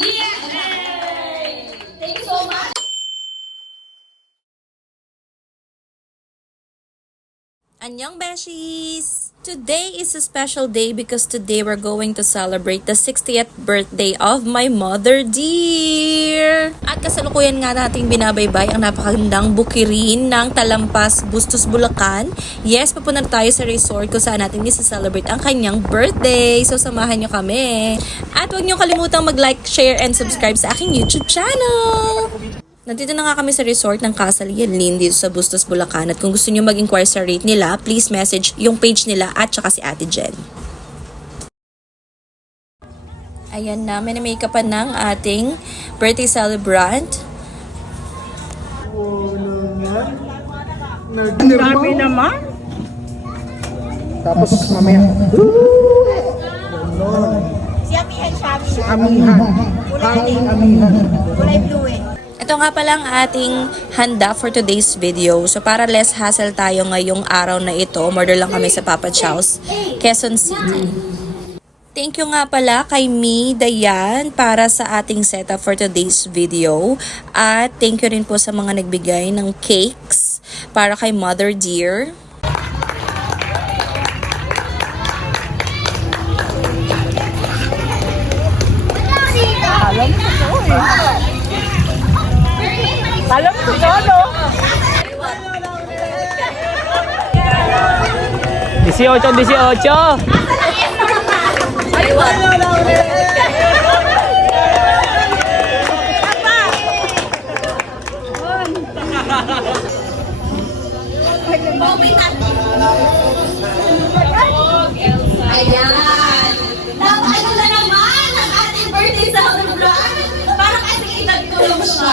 Yay! Thank you so much. Annyeong Beshies! Today is a special day because today we're going to celebrate the 60th birthday of my mother dear! At kasalukuyan nga nating binabaybay ang napakagandang bukirin ng Talampas, Bustos, Bulacan. Yes, papunta tayo sa resort kung saan natin isa-celebrate ang kanyang birthday. So samahan nyo kami. At huwag nyo kalimutang mag-like, share, and subscribe sa aking YouTube channel! Nandito na nga kami sa resort ng Castle Yanlin dito sa Bustos, Bulacan. At kung gusto nyo mag-inquire sa rate nila, please message yung page nila at saka si Ate Jen. Ayan na, may na-makeupan ng ating birthday celebrant. Dami naman. Tapos mamaya. Si Amihan siya. Amihan. Hanging amihan. Kulay blue eh. Ito nga pala ang ating handa for today's video. So para less hassle tayo ngayong araw na ito, order lang kami sa Papa Chow's, Quezon City. Thank you nga pala kay Mi Dayan para sa ating setup for today's video. At thank you rin po sa mga nagbigay ng cakes para kay Mother Dear. Alam ko to, no? 18. Ayan. Ano na naman ang ating birthday celebrant? Parang kasing edad ko lang siya.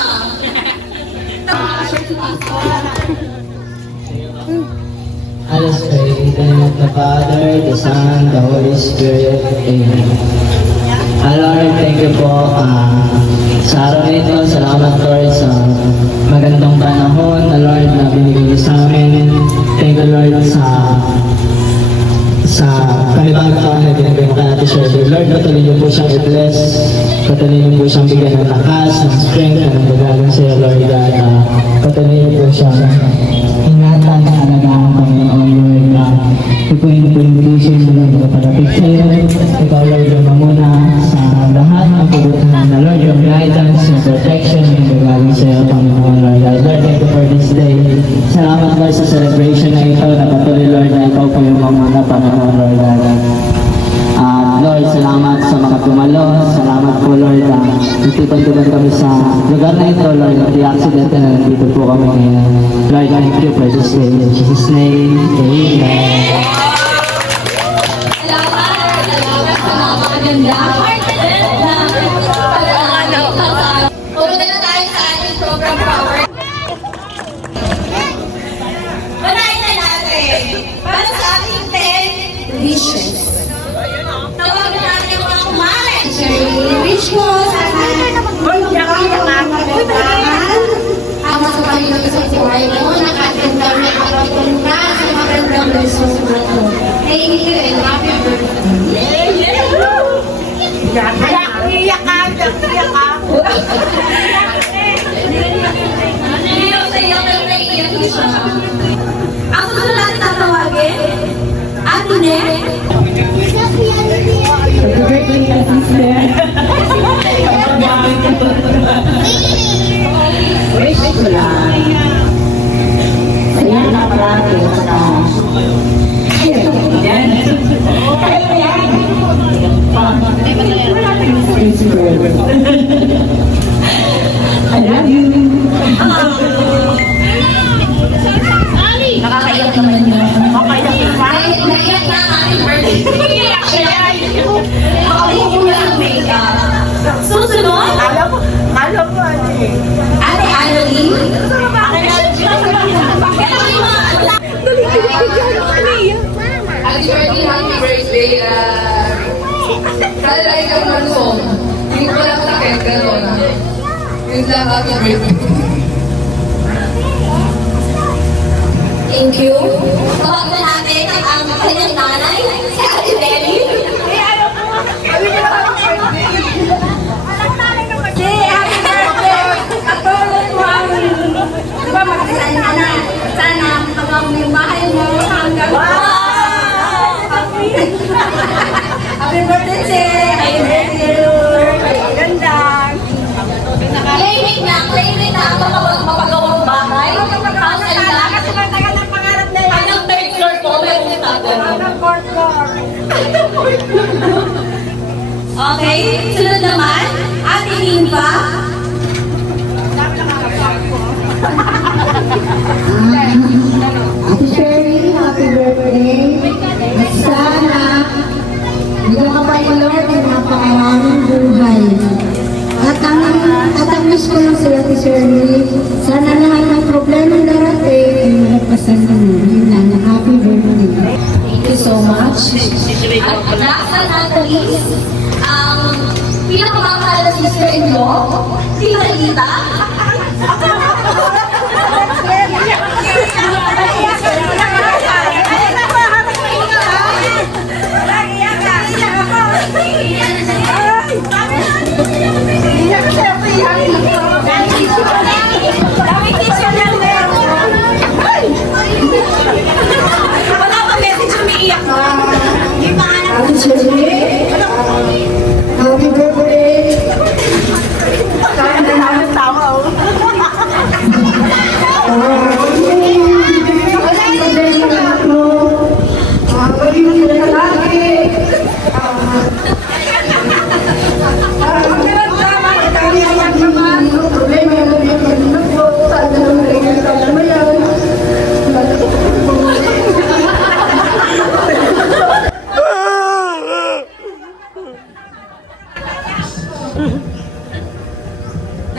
Let us pray in the name of the Father, the Son, the Holy Spirit. Amen. Lord, thank you po sa araw na ito. Salamat, Lord, sa magandang panahon na Lord na binigay niyo sa amin. Thank you, Lord, sa panibagong taon na binigay mo kay Ate Shirley. Lord, patuloy niyo po siyang i-bless. Patuloy niyo po siyang bigyan ng lakas, ng strength, ng magalang sa iyo, Lord. At patuloy niyo po siyang ingatan na alagaan, Panginoon, Lord. Ipunin po yung puso mo, Lord, na palapit sa iyo. Ikaw, Lord, yung mamuna sa lahat ng pupuntahan na, Lord, yung guidance, yung protection, yung magalang sa iyo, Panginoon, Lord. Lord, thank you for this day. Salamat, Lord, sa celebration na ito. Napatuloy, Lord, na ikaw po yung mamuna, Panginoon, Lord. Lord, salamat sa mga tumalo. Salamat po, Lord. Nagtipan-tipan kami sa lugar na ito, Lord. Hindi accident na nandito po kami ngayon. Lord, thank you for this day. In Jesus' name, amen. Salamat sa mga maganda. Pumunta na tayo sa ating program power. Manayin na natin para sa ating 10 wishes. Tawagan natin yung mga kumain. Wish ko sana ang mga Panginoon sa buhay mo, nakatanda na makapunta sa magandang result na ito. Thank you and happy birthday. Iyak ka. Iyak sa iyo na naiiyak siya. Ang susunod natin tatawagin, Ate Nek. Wish ko lang. Ayan na parati sa I love you. Nakakaiyak naman yun. Naiyak na ang ating birthday. Makakita ang makeup. Susunod, Alam mo, Ate Annalyn. Happy birthday, happy birthday. Sana lang ikaw marunong. Hindi ko lang sakit, pero yun lang, happy birthday. Thank you. Tawagan natin ang kanyang nanay, si Ate Lenny. Alam mo, Happy birthday, Chen! Happy birthday! Ganda! Claiming na ang mapagawang bahay. House and land. Tagal ng pangarap na yan. Hanggang third floor po, may umitagan. Hanggang fourth floor. Okay, sunod naman, Ate Nimpa. Ate Shirley, happy birthday. At sana, bigyan ka pa ni Lord ng napakaraming buhay. At ang wish ko lang sa Ate Shirley, sana lahat ng problema darating, nagpasan mo. Yun lang, happy birthday. Thank you so much. At last but not the least, ang pinakamahal na sister-in-law, Tita Rita. Wala pa message, umiiyak na. Ate Shirley, happy birthday. Kaya na namin tama, oh.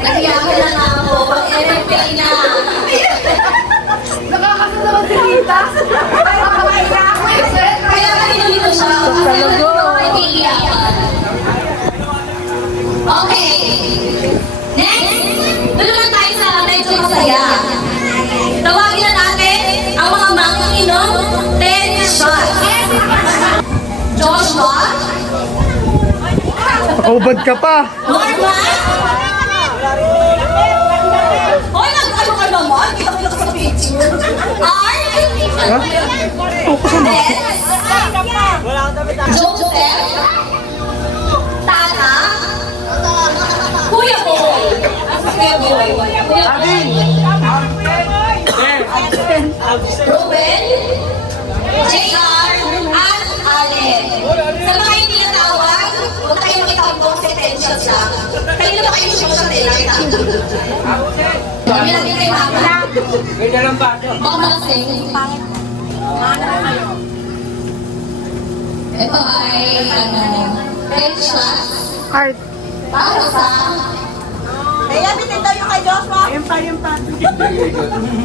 Nag-iyakan na nga ako pag RFP na. Nakakasunod si Tita. Kaya kanina siya. Nag-iiyakan. Okay. Next, doon naman tayo sa medyo masaya. Tawagin na natin ang mga manginginom 10 shots. Joshua, Ubad ka pa. Norma, Hoy, nag-ano ka naman? Kita-kita ka sa picture. Art, Des, Joseph, Tata, Kuya Boy. Kuya Boy. Kuya Boy. Ruben, JR, at Allen. Sa mga hindi natawag, huwag tayong itawag sa attention lang. Kanina ba kayo siya sa nila? Kami natin kay Mama. Baka malasing. Ito ay, red shot. Art. Para sa, Kaya bitin tayo kay Joshua. Yung pa.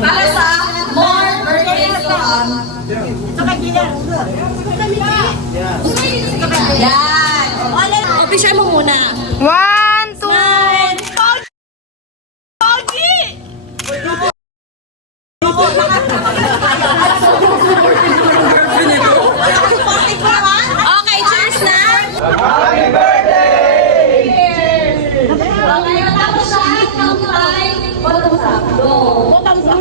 para sa more birthdays to come. Sa kagila. Yan. Official mo muna. 1, 2, Okay, cheers na! Happy birthday! Cheers! Okay, matapos siya, country, bottoms up. Go! Bottoms up!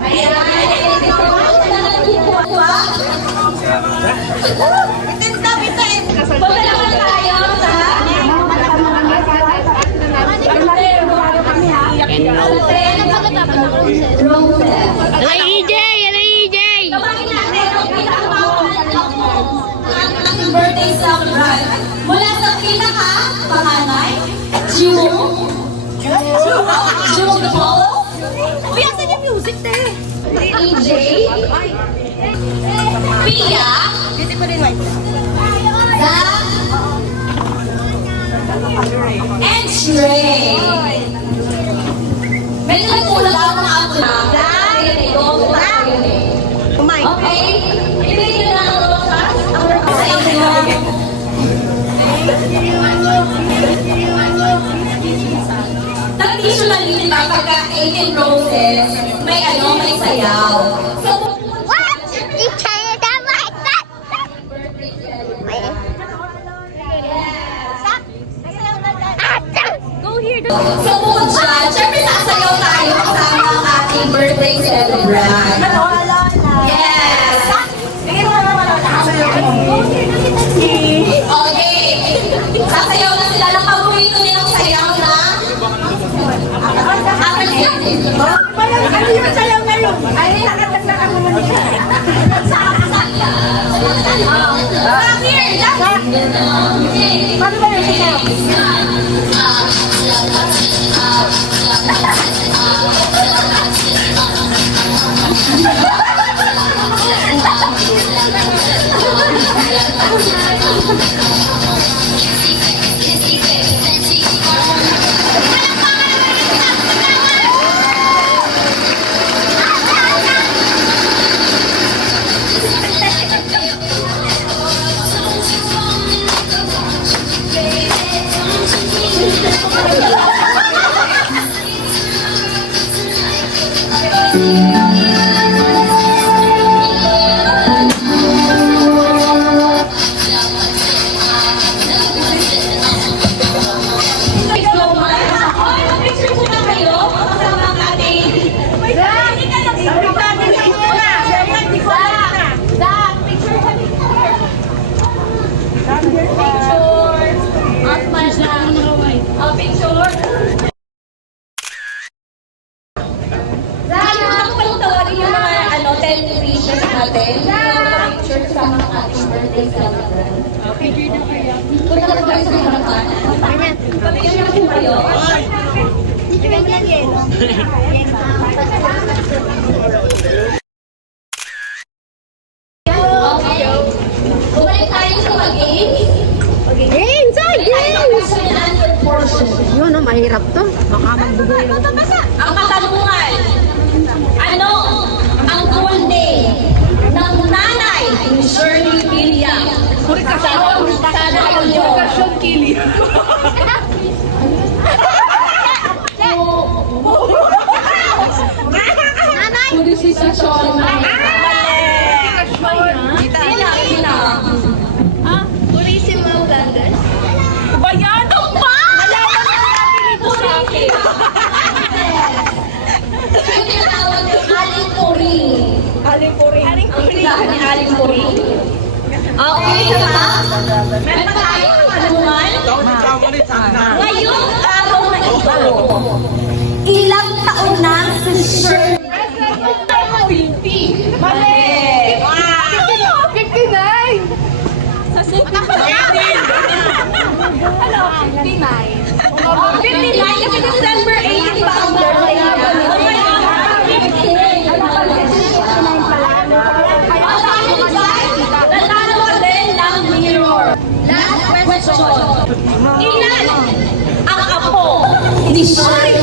Ayan! bitin na bitin. Punta naman tayo sa... Roses. Tawagin natin ang pinakamahal birthday celebrant. Mula sa pinaka-panganay, Jung the Polo. Uy, asan yung music, te? AJ, Pia, Zach, and Shrey. Medyo nagkulang ako mga apo na. Okay, ibigay nyo na ang rosas. Sa inyo. Traditionally, pagka 18 roses, may sayaw. So, What? You can't have like that. go here. So, bukod dyan, syempre sasayaw tayo kasama ang ating birthday celebrant. Yes! Paano ba yun siya? Picture po na kayo kasama ang ating... Picture. Dahil ako palang tawagin yung mga 10 wishes natin. Picture sa mga ating birthday celebrant. Picture na kayo. Punta na kayo sa harapan. Picture na po kayo. Okay. Bumalik tayo sa mag-games. Games! Ay, games! Question and answer portion. Yun, no, mahirap to. Baka magdugoy lang. Ang katanungan, ano ang full name ng nanay ni Shirley William? Sana kayo. Bayado pa! Puriki. Yung tinatawag ng Aling Puring. Ang Aling Puring. Okay, diba? Meron pa tayong katanungan? Ngayong araw na ito, ilang taon na si Shirley? Mali! 59! Sa 59? Ano? 59? 59 kasi December 18 pa ang birthday niya. Nanalo ka din ng mirror. Last question. Ilan ang apo ni Shirley?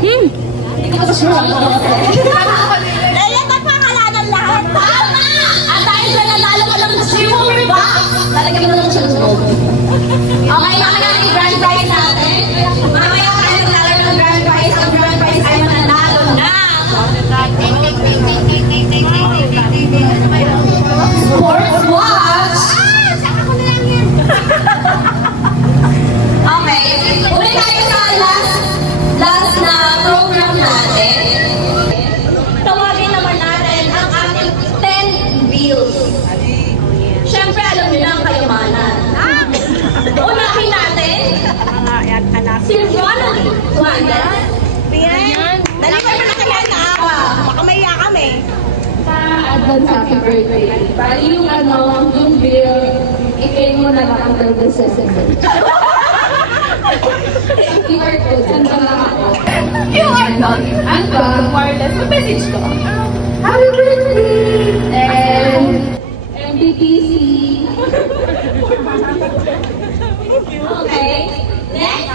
Hindi ko sure. Dahil ba't pangalanan lahat? Tama! At dahil sa nanalo ko ng silver box, lalagyan mo na lang siya ng loob. Okay, mamaya yung grand prize natin. Mamaya tayo naglalaro ng grand prize. Ang grand prize ay mananalo ng sports watch. Okay, ulit tayo sa last na program natin. Tawagin naman natin ang ating 10 bills. Siyempre, alam niyo na ang kayamanan. Unahin natin si Ronald Flanders. Dali ko na kaya na ako. Baka maiya kami. Advance happy birthday. Bali yung yung bill, i-pay mo na lang until December. QR code, sanda lang ako. QR code. Ano? Wireless. Mag-message ko. Happy birthday! And MBTC. Okay. Next,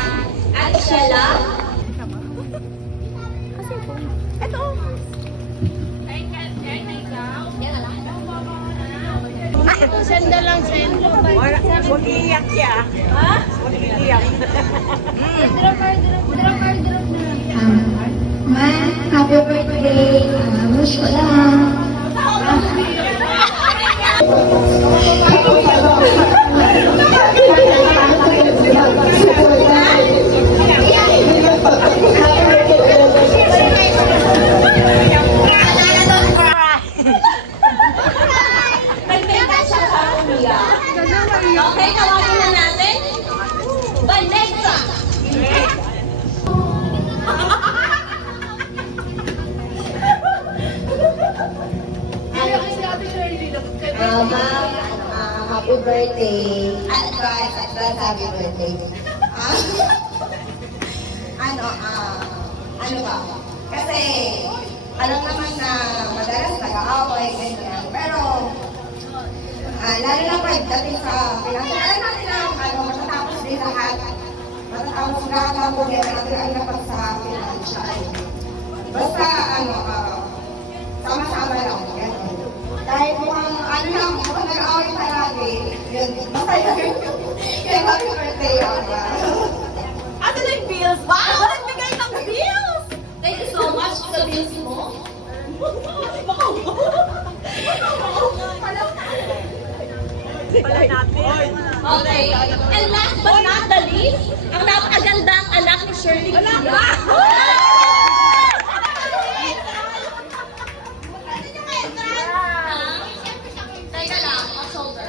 at Shella. Mag-iiyak siya. Mag-iiyak. Happy birthday. Wish ko lang. Nagpinta siya sa umiyak. Okay, tawagin na natin. Vanessa. happy birthday. Advance happy birthday. Ano ba? Kasi, alam naman na madalas nag-aaway, ganyan. Pero, lalo na pagdating sa pinansin, alam natin na matatapos din lahat. Matatapos lahat ang problema natin ay dapat sa financial. Basta, sama-sama lang. Ganyan. Dahil mukhang, mukhang nag-aaway palagi. Yun, masaya yun. Kaya happy birthday, Yama. Ato na yung bills? Wow! Nagbigay ng bills! Thank you so much sa bills mo. Okay. And last but not the least, ang napakagandang anak ni Shirley Kia. Teka lang, on shoulder.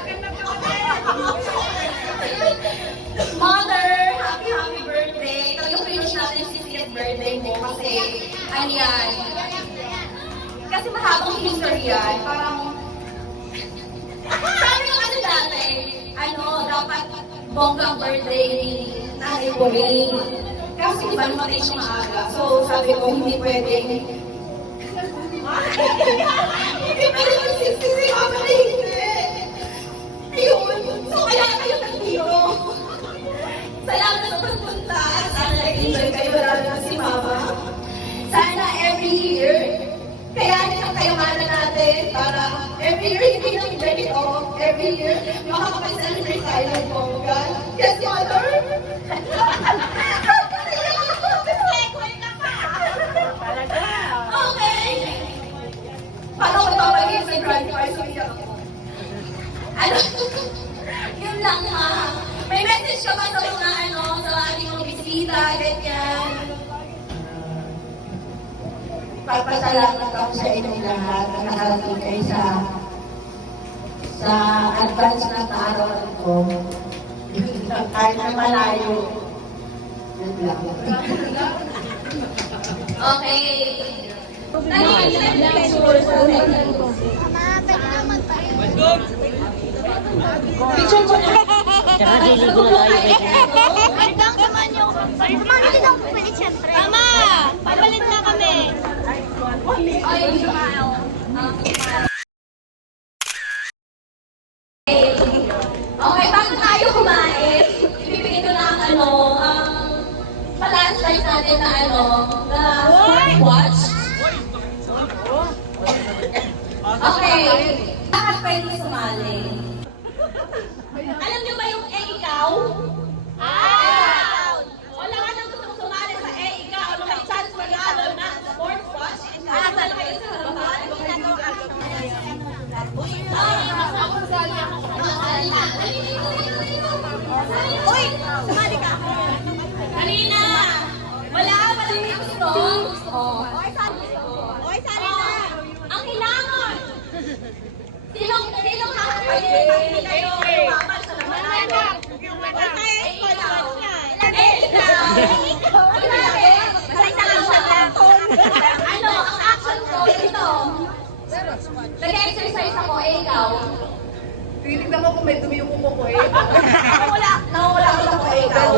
Mother, happy birthday. Talagang finish natin yung 60th birthday mo kasi, ano yan, kasi mahabang history yan. Parang, sabi ko kasi dati, dapat bonggang birthday ni Nanay Corinne. Kasi di ba namatay siya maaga. So, sabi ko, hindi pwede. Hindi pwede mag-60 si Mama na hindi. Ayun. So, kaya kayo nandito. Salamat sa pagpunta. Sana nag-enjoy kayo. Lalo na si Mama. Sana every year, kayanin ang kayamanan natin para every year hindi lang ganito. Every year, makakapag-celebrate tayo ng bongga. Yes, Mother? Okay. Paano ko tawagin sa grand prize ako? Yun lang ha. May message ka ba sa mga sa ating mga bisita, ganyan? Papasalamat ako sa inyong lahat na nakarating kayo sa advance na taron ko. Kahit na malayo. Yun lang. Okay. Picture ko na. Hanggang naman yung... Sumama din ako pumalit syempre. Mama! Papalit na kami. Okay, bago tayo kumain, ibibigay ko na ang pa-last natin na na smartwatch. Okay. Lahat pwede sumali. Alam niyo ba yung ikaw? Wala ka nang gustong sumali sa ikaw. Ano may chance mag-alo na smartwatch? Asa na kayo sa harapan? Uy! Sumali ka! Kanina! Wala yung gusto. Okay, sali na! Ang kailangan! Sinong kakapagin? Kayo, mapal sa naman. Ano, ang action ko, ito. Nag-exercise ako, ikaw. Titignan mo kung may dumi yung kuko ko eh. Nawala ko lang po ikaw.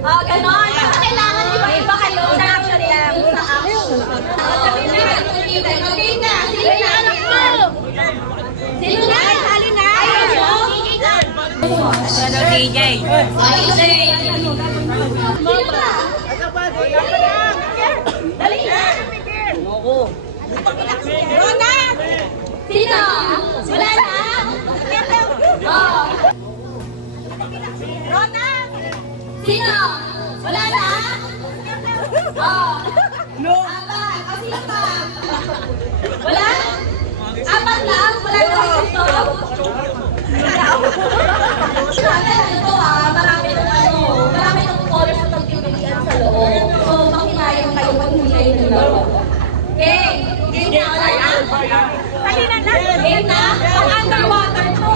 Ganon. Basta kailangan iba kayo sa action lang. Sa action. Okay na. Sino na anak mo? Sino na? Sali na. Ano, DJ? DJ. Sino ba? Dali na. Rona! Sino? Wala na? Rona! Sino? Wala na? No. Apat. O sino pa? Wala? Apat lang? Wala na gusto? Ito marami ng colors na pagpipilian sa loob. So, makilayang kayo pag hindi kayo nilaro. Okay. Game na. Wala na? Halina na. Game na? Pang underwater to.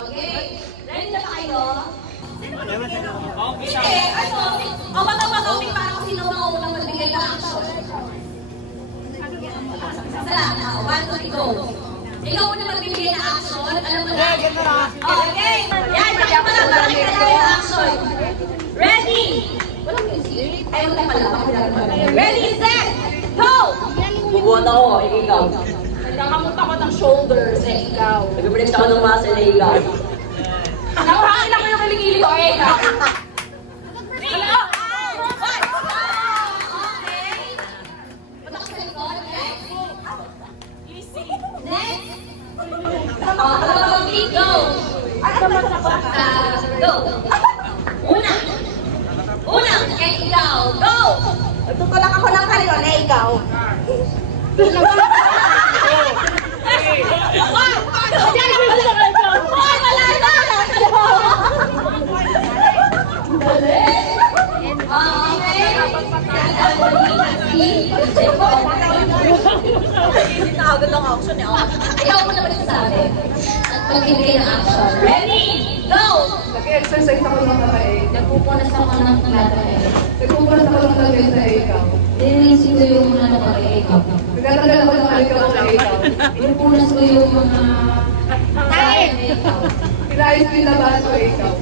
Okay, ready na ba kayo? Hindi, ano, o matawag-tawag para kung sino ang unang magbigay ng action. Salamat. 1, 2, go. Ikaw na magbibigay ng action. Alam mo na. Okay. Yan, kaya pa lang magbibigay ng action. Ready? Walang music. Ayaw na pala. Ready, set, go! Buwan ako, ikaw. Nagkakamot ako ng shoulders, ikaw. Nag-flex ako ng muscle, ikaw. Nakuhain ako yung kilikili ko, ikaw. Tutulak ako ng kayo na ikaw. Agad ng action eh. Ikaw mo naman sasabi. At magbibigay ng action. Ready? Go! Nag-exercise ako ng kamay. Nagpupunas ako ng kamay. Nagpupunas ako ng kamay sa ikaw. Linisin ko yung mga ikaw. Nagtatagal ako ng alikaw sa ikaw. Pinupunas ko yung mga... Pinayos ko yung labahan ko ikaw.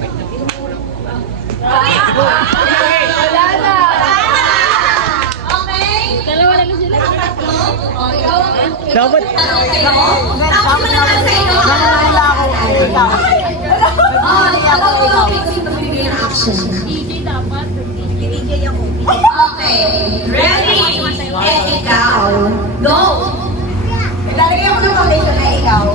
Wala na! Okay? Dalawa na sila. Ikaw? Dapat. Ako naman sa iyo. Okay. Ready? Ikaw. Go! Lalagyan ko ng foundation na ikaw.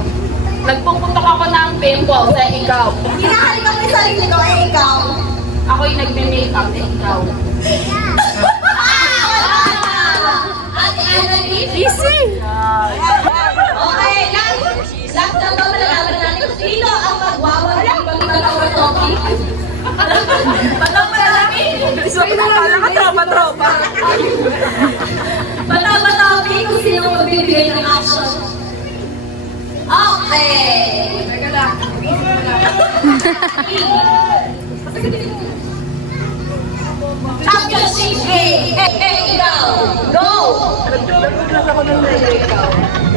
Nagpupuntok ako ng pimple sa ikaw. Hinahalik ako yung sarili ko, ikaw. Ako'y nagme-makeup sa ikaw. Ate Annalyn? Easy! Okay, last na ba malalaman natin kung sino ang magwawala pag itatawag topic? Patawag-topic? Tropa. Patawag-topic kung sino ang magbibigay ng action. Okay! Teka lang. Championship ikaw! Go! Nagpupunas ako ng sa ikaw.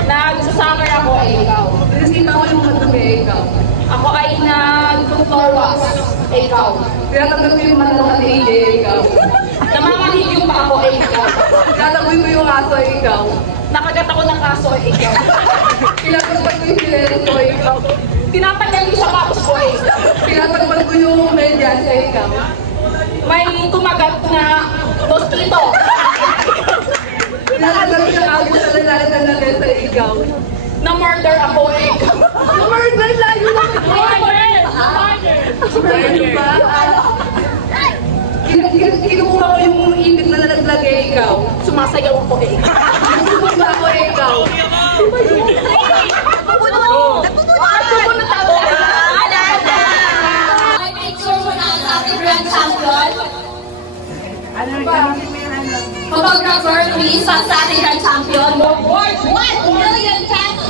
Nagsasummer ako, ikaw. Pinisita ko yung madumi, ikaw. Ako ay nag-floor wash, ikaw. Tinatanggap ko yung manalo at AJ, ikaw. Namamahig yung pa ako, ikaw. Tinatanggap ko yung aso, ikaw. Nakagat ako ng kaso, ikaw. Pinatagpag ko yung sileres ko, ikaw. Tinatanggal yung sapatos ko, ikaw. Pinatagpag ko yung medyas, ikaw. May kumagat na mosquito. Pinatagpag ko yung agos sa lalatan na lesa, ikaw. Na-murder ako, ikaw. Murder layo na Murder! Murder ba? Kinukuha ko yung init na nalaglag, ikaw. Sumasayaw ako, ikaw. Kinukuha ako, ikaw. Nagpupunot ako. May picture mo na sa ating grand champion. Ano ba? Photographer, please, sa ating grand champion. Worth 1 million pesos.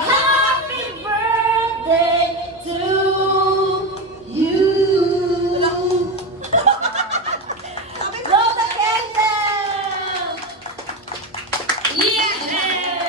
Happy birthday to you. Blow the candle! Yeah!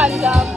panjang.